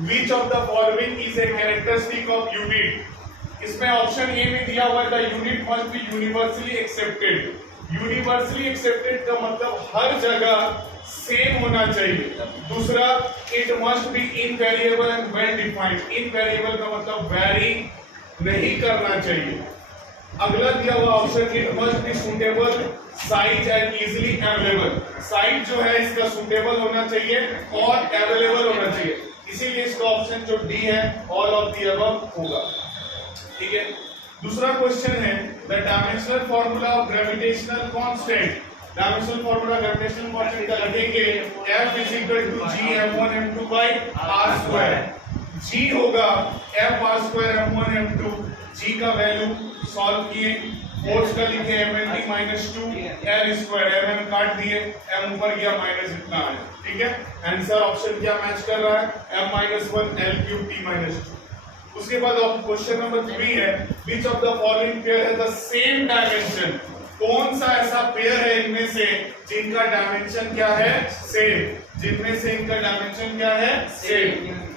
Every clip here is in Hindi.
Which of the following is a characteristic of unit? इसमें ऑप्शन ए में दिया हुआ है the unit must be universally accepted. Universally accepted का मतलब हर जगह सेम होना चाहिए। दूसरा, it must be invariable and well defined. Invariable का मतलब वैरी नहीं करना चाहिए। अगला दिया हुआ option, it must be suitable size and easily available. Size जो है इसका सूटेबल होना चाहिए और अवेलेबल होना चाहिए, इसीलिए इसका ऑप्शन जो डी है ऑल ऑफ द अबव होगा। ठीक है। दूसरा क्वेश्चन है the dimensional formula of gravitational constant. Dimensional formula gravitational constant का लिखेंगे F = G m1 m2 r²। G होगा F r² m1 m2। G का वैल्यू सॉल्व किए, फोर्स का लिखे mnt-2 L² mm काट दिए, m ऊपर गया माइनस इतना है। ठीक है। आंसर ऑप्शन क्या मैच कर रहा है, m-1 L³ t-2। उसके बाद क्वेश्चन नंबर 3 है which of the following pair has the same dimension। कौन सा ऐसा पेयर है इनमें से जिनका डायमेंशन क्या है, सेम। जिनमें से इनका डायमेंशन क्या है, सेम।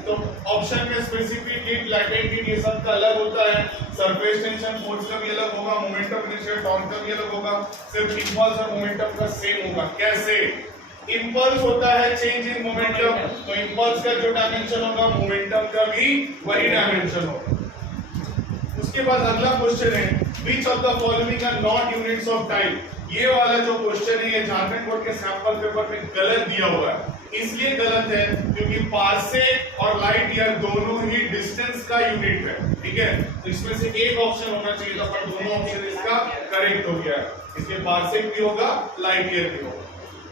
तो ऑप्शन में स्पेसिफिक हीट, लैटेंट हीट, ये सब का अलग होता है। सरफेस टेंशन, फोर्स का भी अलग होगा, मोमेंटम इनर्शिया, टॉर्क का भी अलग होगा। सिर्फ इंपल्स और मोमेंटम का सेम होगा। कैसे? इंपल्स होता है चेंज इन मोमेंटम, तो इंपल्स का जो डायमेंशन होगा मोमेंटम का भी वही डायमेंशन होगा। उसके बाद अगला क्वेश्चन है which of the following are not units of time। ये वाला जो क्वेश्चन है ये झारखंड बोर्ड के सैंपल पेपर में गलत दिया हुआ है। इसलिए गलत है क्योंकि पार्सेक और लाइट ईयर दोनों ही डिस्टेंस का यूनिट है। ठीक है। तो इसमें से एक ऑप्शन होना चाहिए था पर दोनों ऑप्शन इसका करेक्ट हो गया है, इसलिए पार्सेक भी होगा, लाइट ईयर भी होगा।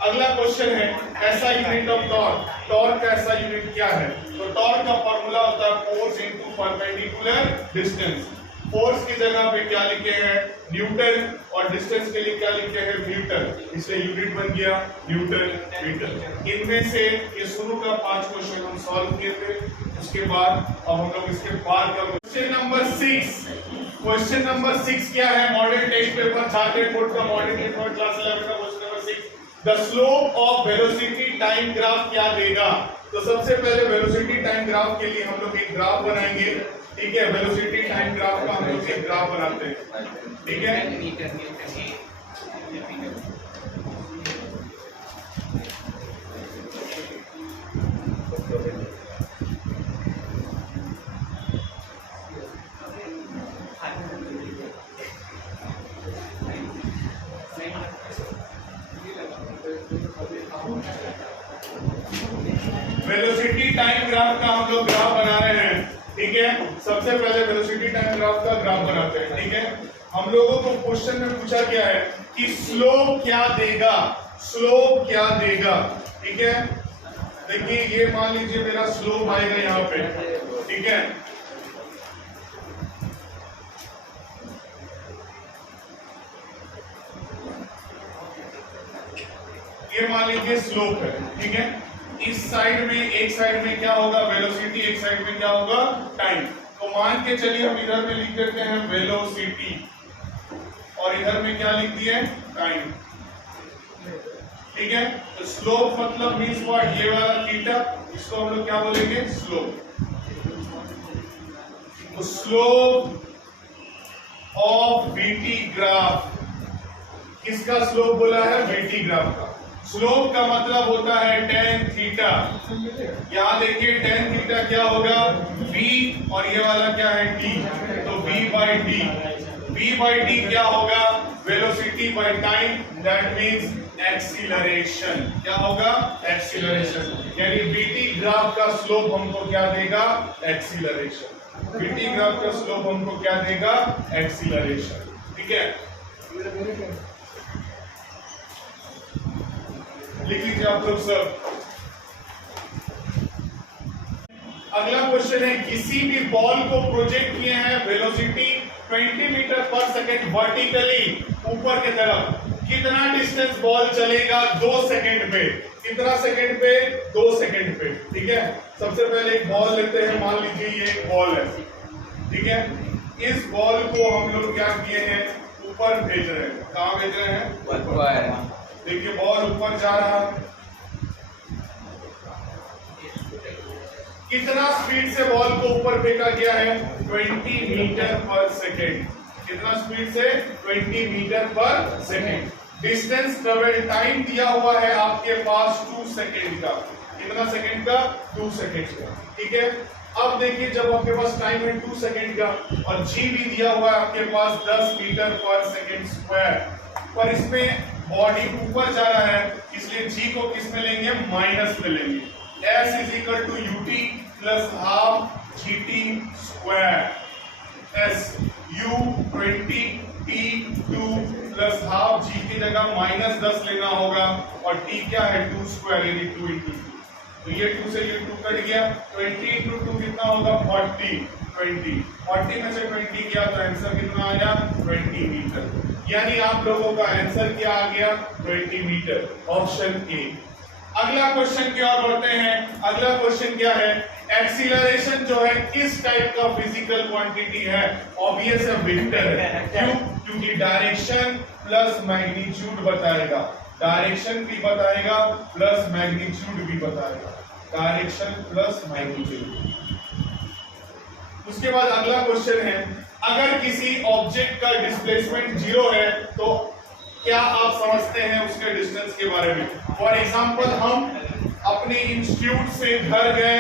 अगला क्वेश्चन है ऐसा यूनिट ऑफ टॉर्क। टॉर्क का ऐसा यूनिट क्या है? तो टॉर्क का फॉर्मूला होता है force into perpendicular distance. Force की जगह पे क्या लिखे हैं, न्यूटन, और डिस्टेंस के लिए क्या लिखे हैं, मीटर। इसलिए यूनिट बन गया न्यूटन मीटर। इनमें से ये शुरू का 5 क्वेश्चन हम सॉल्व किए थे। उसके बाद अब हम लोग इसके बाद का क्वेश्चन नंबर 6। क्वेश्चन नंबर 6 क्या है, model test paper Jharkhand board का मॉडल टेस्ट पेपर क्लास 11 का question number 6। The slope of velocity time graph क्या देगा? तो सबसे पहले वेलोसिटी टाइम ग्राफ के लिए हम लोग एक ग्राफ बनाएंगे। ठीक है। वेलोसिटी टाइम ग्राफ का हम लोग एक ग्राफ बनाते हैं। ठीक है। वेलोसिटी टाइम ग्राफ का हम लोग ग्राफ बना रहे हैं। ठीक है। सबसे पहले वेलोसिटी टाइम ग्राफ का ग्राफ बनाते हैं। ठीक है। हम लोगों को क्वेश्चन में पूछा गया है कि स्लोप क्या देगा, स्लोप क्या देगा। ठीक है। देखिए ये मान लीजिए मेरा स्लोप आएगा यहाँ पे। ठीक है। ये मान लीजिए स्लोप है। ठीक है। इस साइड में, एक साइड में क्या होगा, वेलोसिटी, एक साइड में क्या होगा, टाइम। तो मान के चलिए हम इधर में लिख देते हैं वेलोसिटी और इधर में क्या लिख दिए, टाइम। ठीक है। तो स्लोप मतलब मींस व्हाट, ये वाला थीटा, इसको हम लोग क्या बोलेंगे, स्लोप। तो स्लोप ऑफ बीटी ग्राफ, किसका स्लोप बोला है, बीटी ग्राफ का। स्लोप का मतलब होता है tan थीटा। यहाँ देखिए tan थीटा क्या होगा, v, और ये वाला क्या है, t। तो v/d, v/d क्या होगा, velocity by time, that means acceleration. क्या होगा, एक्सीलरेशन। यानी बीटी ग्राफ का स्लोप हमको क्या देगा, एक्सीलरेशन। बीटी ग्राफ का स्लोप हमको क्या देगा, एक्सीलरेशन। ठीक है। लिख लीजिए आप लोग सब। अगला क्वेश्चन है किसी भी बॉल को प्रोजेक्ट किए हैं वेलोसिटी 20 मीटर पर सेकेंड वर्टिकली ऊपर की तरफ, कितना डिस्टेंस बॉल चलेगा 2 सेकेंड पे। कितना सेकेंड पे, 2 सेकेंड पे। ठीक है। सबसे पहले एक बॉल लेते हैं, मान लीजिए ये एक बॉल है। ठीक है। इस बॉल को हम लोग क्या किए हैं, ऊपर भेज रहे हैं। कहाँ भेज रहे हैं, ऊपर। देखिए बॉल ऊपर जा रहा है। कितना स्पीड से बॉल को ऊपर फेंका गया है? 20 मीटर पर सेकेंड। कितना स्पीड से? 20 मीटर पर सेकेंड। डिस्टेंस ट्रेवल टाइम दिया हुआ है आपके पास 2 सेकेंड का। कितना सेकेंड का? 2 सेकेंड का। ठीक है, अब देखिए जब आपके पास टाइम है 2 सेकेंड का और जी भी दिया हुआ है आपके पास 10 मीटर पर सेकेंड स्क्वायर, पर इसमें बॉडी ऊपर जा रहा है इसलिए जी को किस में लेंगे? माइनस में लेंगे। S is equal to u t plus half g t square. S u 20 t 2 plus half g की जगह माइनस 10 लेना होगा और टी क्या है? 2 स्क्वायर यानी 2 इंटू 2। तो ये 2 से ये 2 कट गया। 20 इंटू 2 कितना होगा? 40। 40 में से 20 किया तो आंसर कितना आया? 20 मीटर। यानी आप लोगों का आंसर क्या आ गया? 20 मीटर, ऑप्शन ए। अगला क्वेश्चन की ओर बढ़ते हैं। अगला क्वेश्चन क्या है? एक्सीलरेशन जो है किस टाइप का फिजिकल क्वांटिटी है? ऑब्वियस है, वेक्टर है। क्यों? क्योंकि डायरेक्शन प्लस मैग्नीट्यूड बताएगा। डायरेक्शन भी बताएगा प्लस मैग्नीट्यूड भी बताएगा। Direction plus magnitude. उसके बाद अगला क्वेश्चन है, अगर किसी ऑब्जेक्ट का डिस्प्लेसमेंट 0 है तो क्या आप समझते हैं उसके डिस्टेंस के बारे में? फॉर एग्जांपल हम अपने इंस्टीट्यूट से घर गए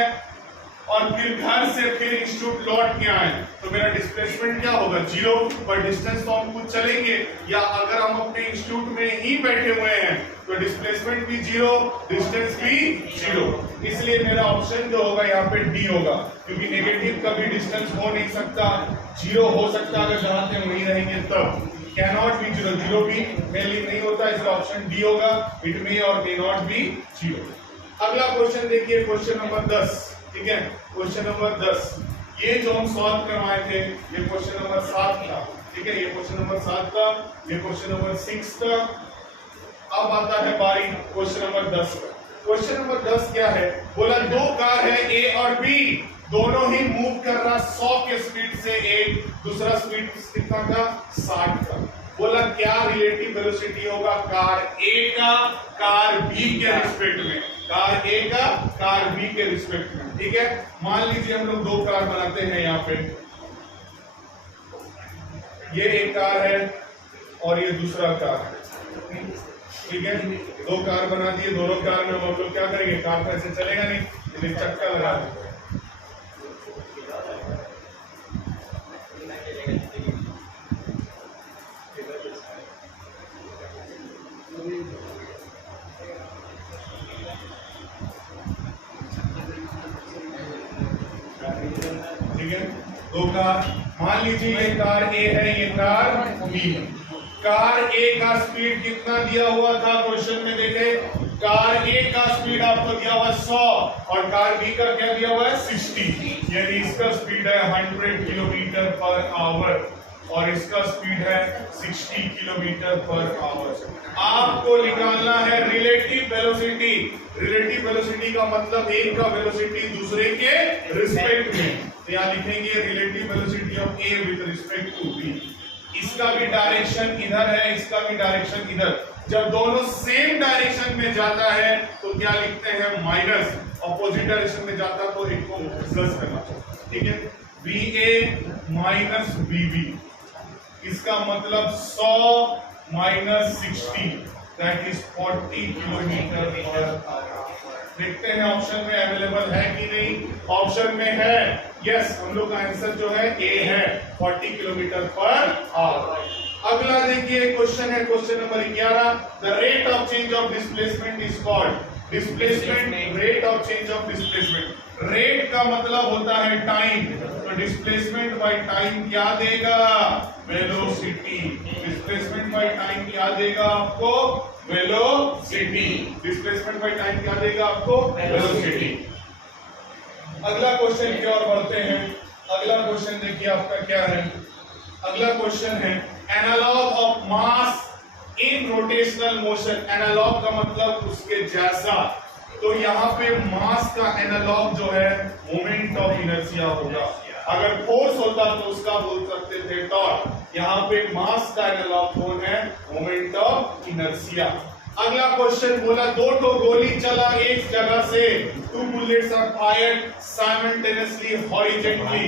और फिर घर से फिर इंस्टीट्यूट लौट के आए तो मेरा डिस्प्लेसमेंट क्या होगा? 0, पर डिस्टेंस तो हम कुछ चलेंगे। या अगर हम अपने इंस्टीट्यूट में ही बैठे हुए हैं तो डिस्प्लेसमेंट भी 0, डिस्टेंस भी 0। इसलिए मेरा ऑप्शन जो होगा यहाँ पे डी होगा, क्योंकि नेगेटिव कभी डिस्टेंस हो नहीं सकता। 0 हो सकता अगर जहां पे वहीं रहेंगे तब। कैन नॉट बी 0, 0 भी मेनली नहीं होता, इसलिए ऑप्शन डी होगा। इट मे और मे नॉट बी 0। अगला क्वेश्चन देखिए, क्वेश्चन नंबर 10। ठीक है, क्वेश्चन नंबर 10 ये जो हम सॉल्व करवाए थे ये क्वेश्चन नंबर 7 था। ठीक है, ये क्वेश्चन नंबर 7 था, ये क्वेश्चन नंबर 6 था। अब आता है बारी क्वेश्चन नंबर 10 का। क्वेश्चन नंबर 10 क्या है? बोला 2 कार है ए और बी, दोनों ही मूव कर रहा 100 के स्पीड से। एक दूसरा स्पीड कितना का? 60 का। बोला क्या रिलेटिव वेलोसिटी होगा कार ए का कार बी के रिस्पेक्ट में? कार ए का कार बी के रिस्पेक्ट में। ठीक है, मान लीजिए हम लोग 2 कार बनाते हैं यहाँ पे। ये एक कार है और ये दूसरा कार है। ठीक है, 2 कार बना दिए, दोनों कार में हम लोग क्या करेंगे? कार तो ऐसे चलेगा नहीं, इसलिए चक्का लगा देंगे। ठीक है, 2 कार, मान लीजिए ये कार ए है, ये कार बी है। कार ए का स्पीड कितना दिया हुआ था क्वेश्चन में? देखे, कार ए का स्पीड आपको दिया हुआ 100 और कार बी का क्या दिया हुआ है? 60। यानी इसका स्पीड है 100 किलोमीटर पर आवर और इसका स्पीड है 60 किलोमीटर पर आवर। आपको निकालना है रिलेटिव वेलोसिटी। रिलेटिव वेलोसिटी का मतलब एक का वेलोसिटी दूसरे के रिस्पेक्ट में। तो यहाँ लिखेंगे relative velocity of A with respect to B. इसका भी डायरेक्शन इधर है, इसका भी डायरेक्शन इधर। जब दोनों सेम डायरेक्शन में जाता है तो क्या लिखते हैं? माइनस। अपोजिट डायरेक्शन में जाता तो एक को प्लस करना चाहिए। ठीक है, बी ए माइनस बी बी, इसका मतलब 100 minus 60 that is 40 kilometre per hour. देखते हैं ऑप्शन में अवेलेबल है कि नहीं। ऑप्शन में है, यस, हम लोग का आंसर जो है ए है, 40 किलोमीटर पर आवर। अगला देखिए क्वेश्चन है, question number 11। The rate of change of displacement is called displacement rate of change of displacement. Rate का मतलब होता है टाइम, तो डिस्प्लेसमेंट बाय टाइम क्या देगा? वेलोसिटी। डिस्प्लेसमेंट बाय टाइम क्या देगा आपको? वेलोसिटी। डिस्प्लेसमेंट बाय टाइम क्या देगा आपको? वेलोसिटी। अगला क्वेश्चन की ओर बढ़ते हैं। अगला क्वेश्चन देखिए आपका क्या है। अगला क्वेश्चन है analogue of mass in rotational motion. Analogue का मतलब उसके जैसा, तो यहाँ पे मास का एनालॉग जो है मोमेंट ऑफ इनर्शिया होगा। अगर फोर्स होता तो उसका बोल सकते थे टॉर्क। यहाँ पे मास का एनालॉग कौन है? Moment of inertia. अगला क्वेश्चन बोला, दो ठो गोली चला एक जगह से, 2 bullets are fired simultaneously horizontally,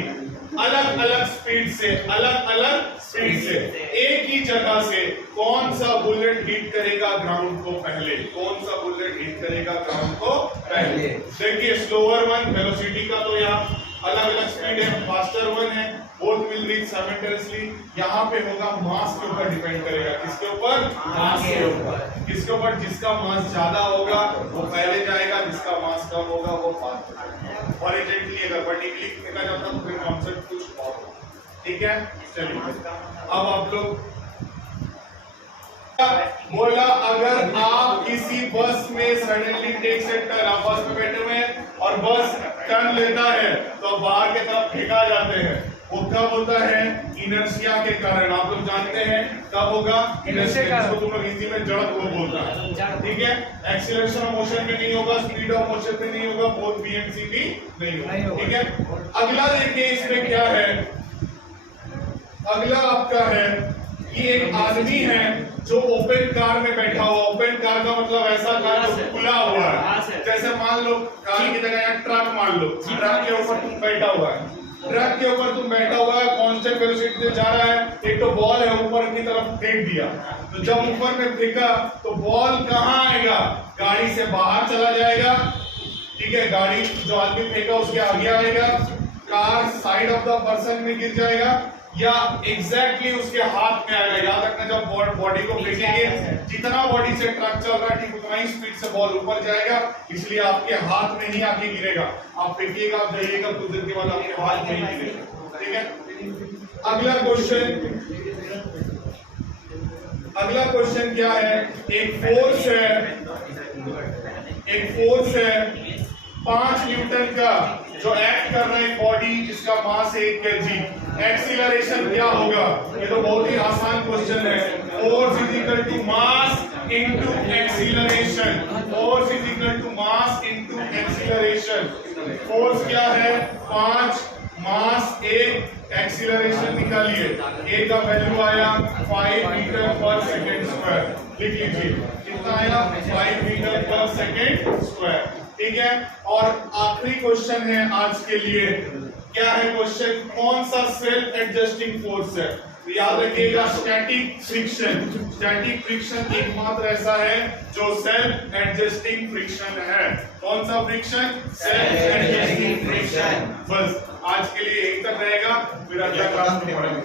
अलग अलग स्पीड से, अलग अलग स्पीड से एक ही जगह से, कौन सा बुलेट हिट करेगा ग्राउंड को पहले? कौन सा बुलेट हिट करेगा ग्राउंड को पहले? देखिए स्लोअर वन वेलोसिटी का तो यहाँ अलग अलग स्पीड है, फास्टर वन है, बोथ विल रीच साइमल्टेनियसली। यहाँ पे होगा मास के ऊपर डिपेंड करेगा, किसके ऊपर? मास के ऊपर। किसके ऊपर? जिसका मास ज्यादा होगा वो पहले जाएगा, जिसका मास कम होगा वो बाद में जाएगा। हॉरिजॉन्टली अगर वर्टिकली फेंका जाता तो फिर कॉन्सेप्ट कुछ और होगा। ठीक है, चलिए अब आप लोग बोला, अगर आप किसी बस में सडनली टेक से टर्न, आप बस में बैठे हुए हैं और बस टर्न लेता है तो बाहर की तरफ फेंका जाते हैं, वो कब होता है? इनर्शिया के कारण। आप लोग जानते हैं कब होगा? इनर्शिया, जिसको तुम लोग हिंदी में जड़ वो बोलता है। ठीक है, एक्सीलरेशन ऑफ मोशन में नहीं होगा, स्पीड ऑफ मोशन में नहीं होगा, बोथ बीएमसी भी नहीं होगा। ठीक है, अगला देखिए इसमें क्या है। अगला आपका है कि एक आदमी है जो ओपन कार में बैठा हुआ। ओपन कार का मतलब ऐसा कार जो खुला हुआ है, जैसे मान लो कार की जगह ट्रक मान लो, ट्रक के ऊपर तुम बैठा हुआ है, ट्रक के ऊपर तुम बैठा हुआ है, कांस्टेंट वेलोसिटी से जा रहा है, एक तो बॉल है ऊपर की तरफ फेंक दिया, तो जब ऊपर में फेंका तो बॉल कहाँ आएगा? गाड़ी से बाहर चला जाएगा। ठीक है, गाड़ी जो आदमी फेंका उसके आगे आएगा, car side of the person में गिर जाएगा या एग्जैक्टली उसके हाथ में आएगा। याद रखना, जब बॉडी को फेंकेंगे, जितना बॉडी से ट्रक चल रहा है ठीक उतना ही स्पीड से बॉल ऊपर जाएगा, इसलिए आपके हाथ में ही आके गिरेगा। आप फेंकिएगा, आप जाइएगा, कुछ देर के बाद आपके हाथ में ही गिरेगा। ठीक है, अगला क्वेश्चन क्या है? एक फोर्स है 5 न्यूटन का जो एक्ट कर रहा है बॉडी जिसका मास है 1 kg। एक्सीलरेशन क्या होगा? ये तो बहुत ही आसान क्वेश्चन है। Force is equal to mass into acceleration. Force is equal to mass into acceleration. Force क्या है? 5, मास 1, एक्सीलरेशन निकालिए। ए का वैल्यू आया 5 मीटर पर सेकेंड स्क्वायर। लिख लीजिए कितना आया? 5 मीटर पर सेकेंड स्क्वायर। ठीक है, और आखिरी क्वेश्चन है आज के लिए। क्या है क्वेश्चन? कौन सा सेल्फ एडजस्टिंग फोर्स है? तो याद रखिएगा स्टैटिक फ्रिक्शन। स्टैटिक फ्रिक्शन एकमात्र ऐसा है जो सेल्फ एडजस्टिंग फ्रिक्शन है। कौन सा फ्रिक्शन? Self adjusting friction. बस आज के लिए यहीं तक रहेगा, फिर अगला क्लास में पढ़ेंगे।